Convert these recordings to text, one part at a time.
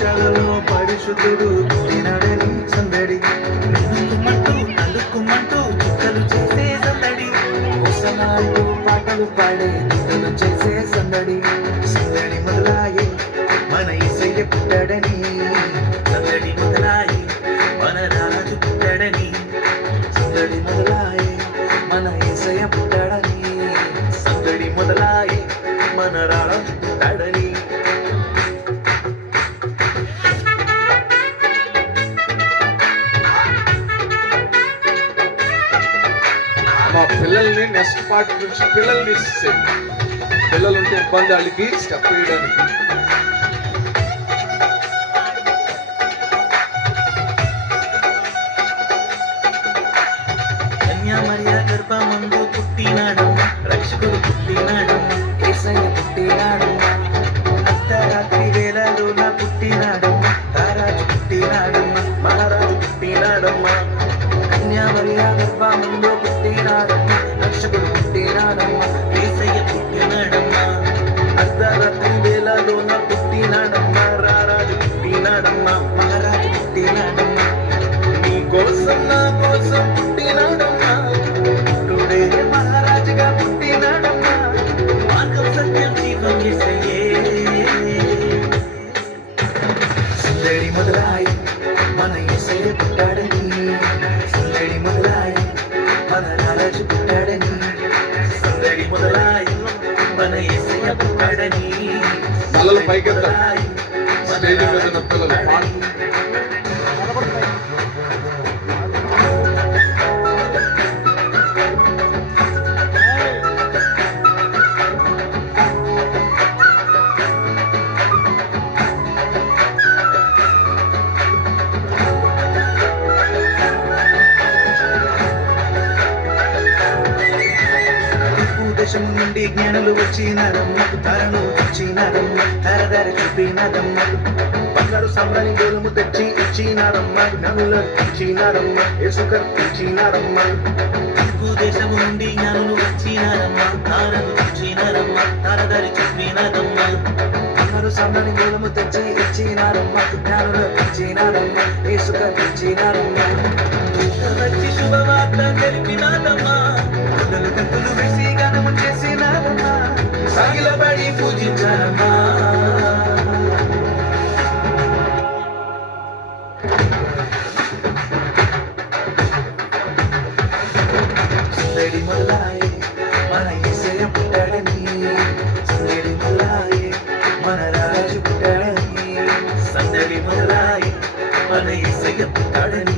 పశుశాలలో పరిశుద్ధుడు పుట్టినాడని సందడి నలుకుమంటూ నలుకుమంటూ చుక్కలు చేసే సందడి. పాటలు పాడే చుక్కలు చేసే సందడి. మా పిల్లల్ని నెక్స్ట్ పార్ట్ నుంచి పిల్లల్ని ఇచ్చేసేయండి పిల్లలు ఉంటే ఇబ్బంది వాళ్ళకి స్టెప్ వేయడానికి పిల్లలు పైకెత్తాలి స్టేజ్ మీద ఉన్న పిల్లలు. దేశం నుండి జ్ఞానులు వచ్చినారమ్మకు తరను వచ్చినారమ్మ తరదారి చూపినారమ్మకు బంగారు సంబరాన్ని గోలుము తెచ్చి ఇచ్చినారమ్మ జ్ఞానులు ఇచ్చినారమ్మ యేసుకర్ ఇచ్చినారమ్మ తూర్పు దేశం నుండి జ్ఞానులు వచ్చినారమ్మ తారను ఇచ్చినారమ్మ తరదారి చూపినారమ్మ బంగారు సంబరాన్ని గోలుము తెచ్చి ఇచ్చినారమ్మ జ్ఞానులు ఇచ్చినారమ్మ యేసుకర్ ఇచ్చినారమ్మ వచ్చి శుభవార్త తెలిపినాదమ్మా కొండలు కంతులు వేసి గానము చేసినాదమ్మా సాగిలబడి పూజించారమ్మా. మన రాజు పుట్టాడని. సందడి మొదలాయే మన యేసయ్య పుట్టాడని.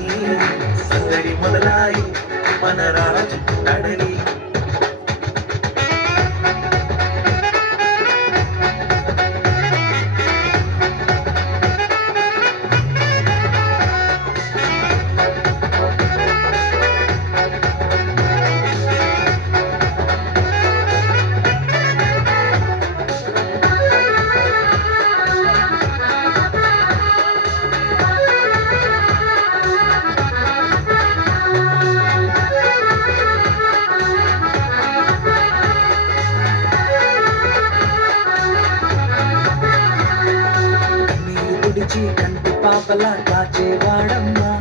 కన్నీరు పాపల కంటి పాపలా కాచేవాడమ్మా.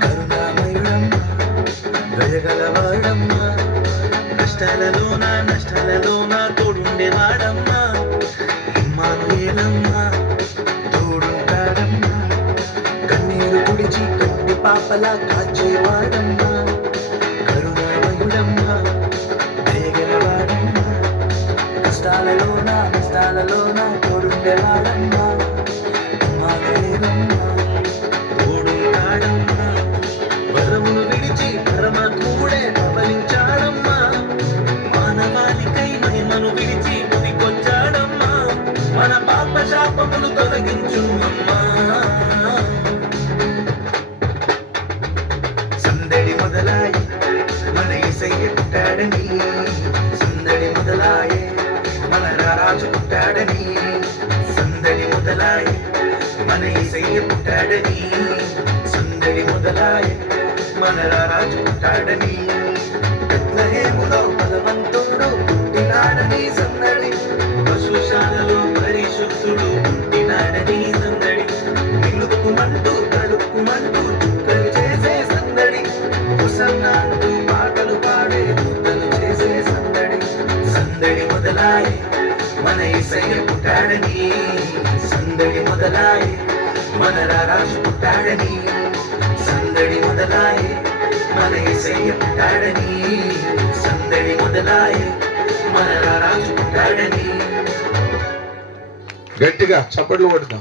కరుణామయుడమ్మా నా నష్టాలలో నా తోడుండేవాడమ్మా. ఇమ్మానుయేలమ్మా తోడుంటాడమ్మా. కన్నీరు కుడిచి కంటి పాపలా కాచేవాడమ్మా. కరుణామయుడమ్మా దయగలవాడమ్మా. కష్టాలలోన నష్టాలలోన తోడుండేవాడమ్మా. సందడి మొదలాయి మన ఇసయ్య పుట్టాడని సందడి మొదలాయే మన రా రాజు పుట్టాడని సందడి మొదలాయి మన ఇసయ్య పుట్టాడని సందడి మొదలాయి మన రాజు పుట్టాడని బెత్లహేములో బలవంతుడు పుట్టినాడని సందడి పశుశాలలో முதலாய் మొదలాయి. మన ఇసయ్య சந்தடி முதலாய் మొదలాయి. మన சந்தடி முதலாய் సందడి మొదలాయి. మన சந்தடி முதலாய் సందడి మొదలాయి. గట్టిగా చప్పట్లు కొడతాం